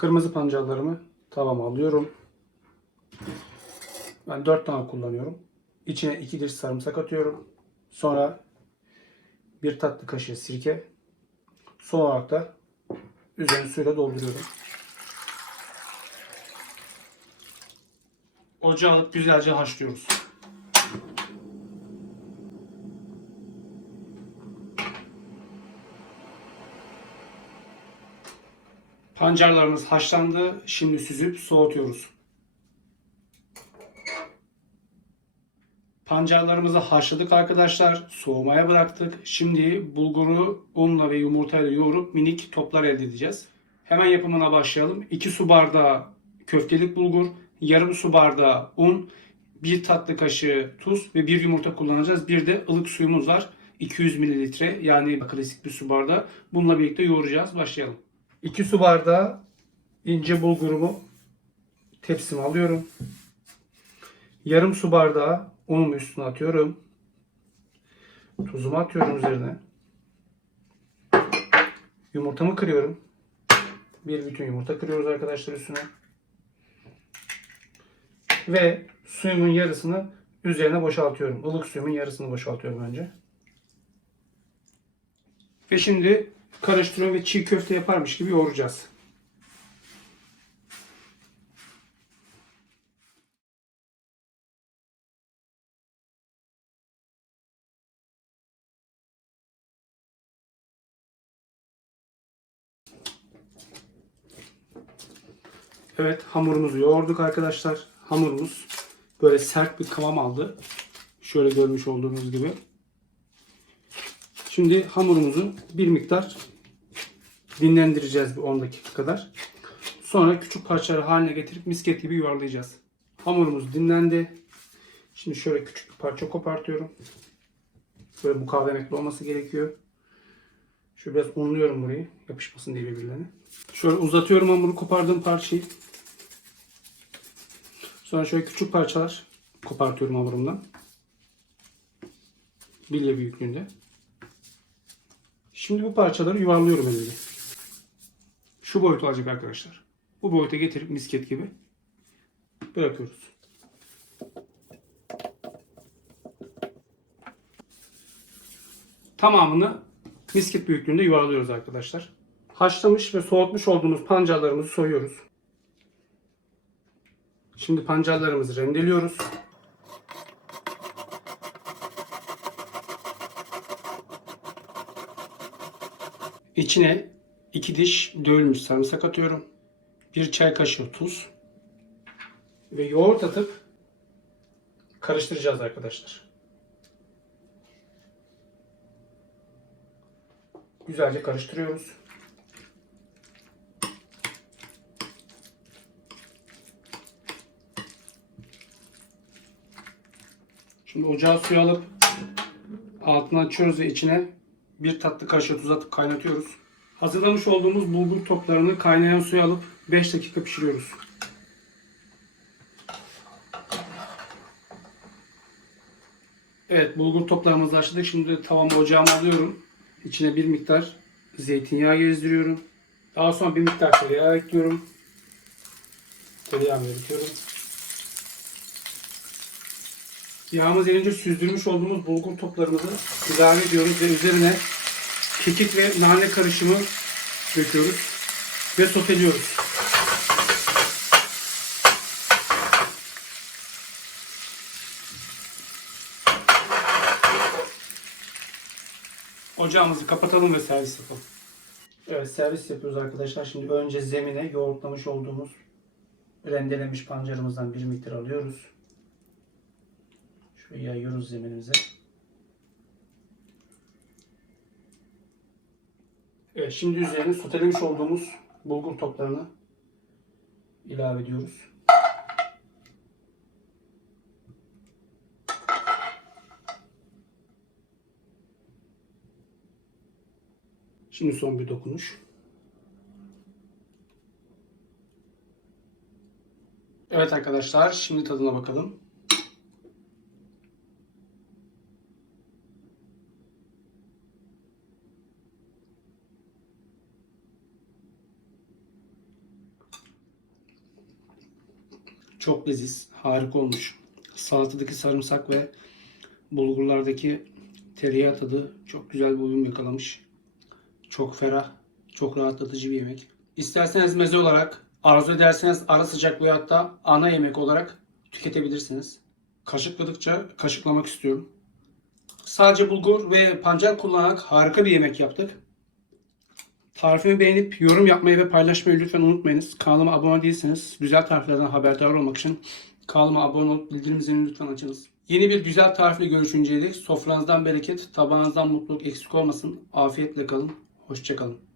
Kırmızı pancarlarımı tavama alıyorum. Ben 4 tane kullanıyorum. İçine 2 diş sarımsak atıyorum. Sonra 1 tatlı kaşığı sirke. Son olarak da üzerini suyla dolduruyorum. Ocağı alıp güzelce haşlıyoruz. Pancarlarımız haşlandı. Şimdi süzüp soğutuyoruz. Pancarlarımızı haşladık arkadaşlar. Soğumaya bıraktık. Şimdi bulguru unla ve yumurtayla yoğurup minik toplar elde edeceğiz. Hemen yapımına başlayalım. 2 su bardağı köftelik bulgur, yarım su bardağı un, 1 tatlı kaşığı tuz ve 1 yumurta kullanacağız. Bir de ılık suyumuz var. 200 mililitre, yani klasik bir su bardağı. Bununla birlikte yoğuracağız. Başlayalım. 2 su bardağı ince bulgurumu tepsime alıyorum. Yarım su bardağı unumu üstüne atıyorum. Tuzumu atıyorum üzerine. Yumurtamı kırıyorum. Bir bütün yumurta kırıyoruz arkadaşlar üstüne. Ve suyumun yarısını üzerine boşaltıyorum. Ilık suyumun yarısını boşaltıyorum önce. Ve şimdi karıştırıyorum ve çiğ köfte yaparmış gibi yoğuracağız. Evet, hamurumuzu yoğurduk arkadaşlar. Hamurumuz böyle sert bir kıvam aldı. Şöyle görmüş olduğunuz gibi. Şimdi hamurumuzu bir miktar dinlendireceğiz bir 10 dakika kadar. Sonra küçük parçalar haline getirip misket gibi yuvarlayacağız. Hamurumuz dinlendi. Şimdi şöyle küçük bir parça kopartıyorum. Böyle mukavemetli olması gerekiyor. Şöyle biraz unluyorum burayı. Yapışmasın diye birbirlerine. Şöyle uzatıyorum hamuru, kopardığım parçayı. Sonra şöyle küçük parçalar kopartıyorum hamurumdan. Bilye büyüklüğünde. Şimdi bu parçaları yuvarlıyorum elimde. Şu boyut olacak arkadaşlar. Bu boyuta getirip misket gibi bırakıyoruz. Tamamını misket büyüklüğünde yuvarlıyoruz arkadaşlar. Haşlamış ve soğutmuş olduğumuz pancarlarımızı soyuyoruz. Şimdi pancarlarımızı rendeliyoruz. İçine 2 diş dövülmüş sarımsak atıyorum. 1 çay kaşığı tuz ve yoğurt atıp karıştıracağız arkadaşlar. Güzelce karıştırıyoruz. Şimdi ocağa suyu alıp altını açıyoruz ve içine 1 tatlı kaşığı tuz atıp kaynatıyoruz. Hazırlamış olduğumuz bulgur toplarını kaynayan suya alıp 5 dakika pişiriyoruz. Evet, bulgur toplarımızı haşladık. Şimdi tavamı ocağıma alıyorum. İçine bir miktar zeytinyağı gezdiriyorum. Daha sonra bir miktar tereyağı ekliyorum. Tereyağımı eritiyorum. Yağımız erince süzdürmüş olduğumuz bulgur toplarımızı ilave ediyoruz ve üzerine kekik ve nane karışımı döküyoruz ve soteliyoruz. Ocağımızı kapatalım ve servis yapalım. Evet, servis yapıyoruz arkadaşlar. Şimdi önce zemine yoğurtlamış olduğumuz rendelemiş pancarımızdan bir miktar alıyoruz. Şöyle yayıyoruz zeminimize. Evet, şimdi üzerine sotelemiş olduğumuz bulgur toplarını ilave ediyoruz. Şimdi son bir dokunuş. Evet arkadaşlar, şimdi tadına bakalım. Çok leziz, harika olmuş. Salatadaki sarımsak ve bulgurlardaki tereyağı tadı çok güzel bir uyum yakalamış. Çok ferah, çok rahatlatıcı bir yemek. İsterseniz meze olarak, arzu ederseniz ara sıcak veyahut da ana yemek olarak tüketebilirsiniz. Kaşıkladıkça kaşıklamak istiyorum. Sadece bulgur ve pancar kullanarak harika bir yemek yaptık. Tarifimi beğenip yorum yapmayı ve paylaşmayı lütfen unutmayınız. Kanalıma abone değilseniz güzel tariflerden haberdar olmak için kanalıma abone olup bildirim zilini lütfen açınız. Yeni bir güzel tarifle görüşünceye dek sofranızdan bereket, tabağınızdan mutluluk eksik olmasın. Afiyetle kalın. Hoşça kalın.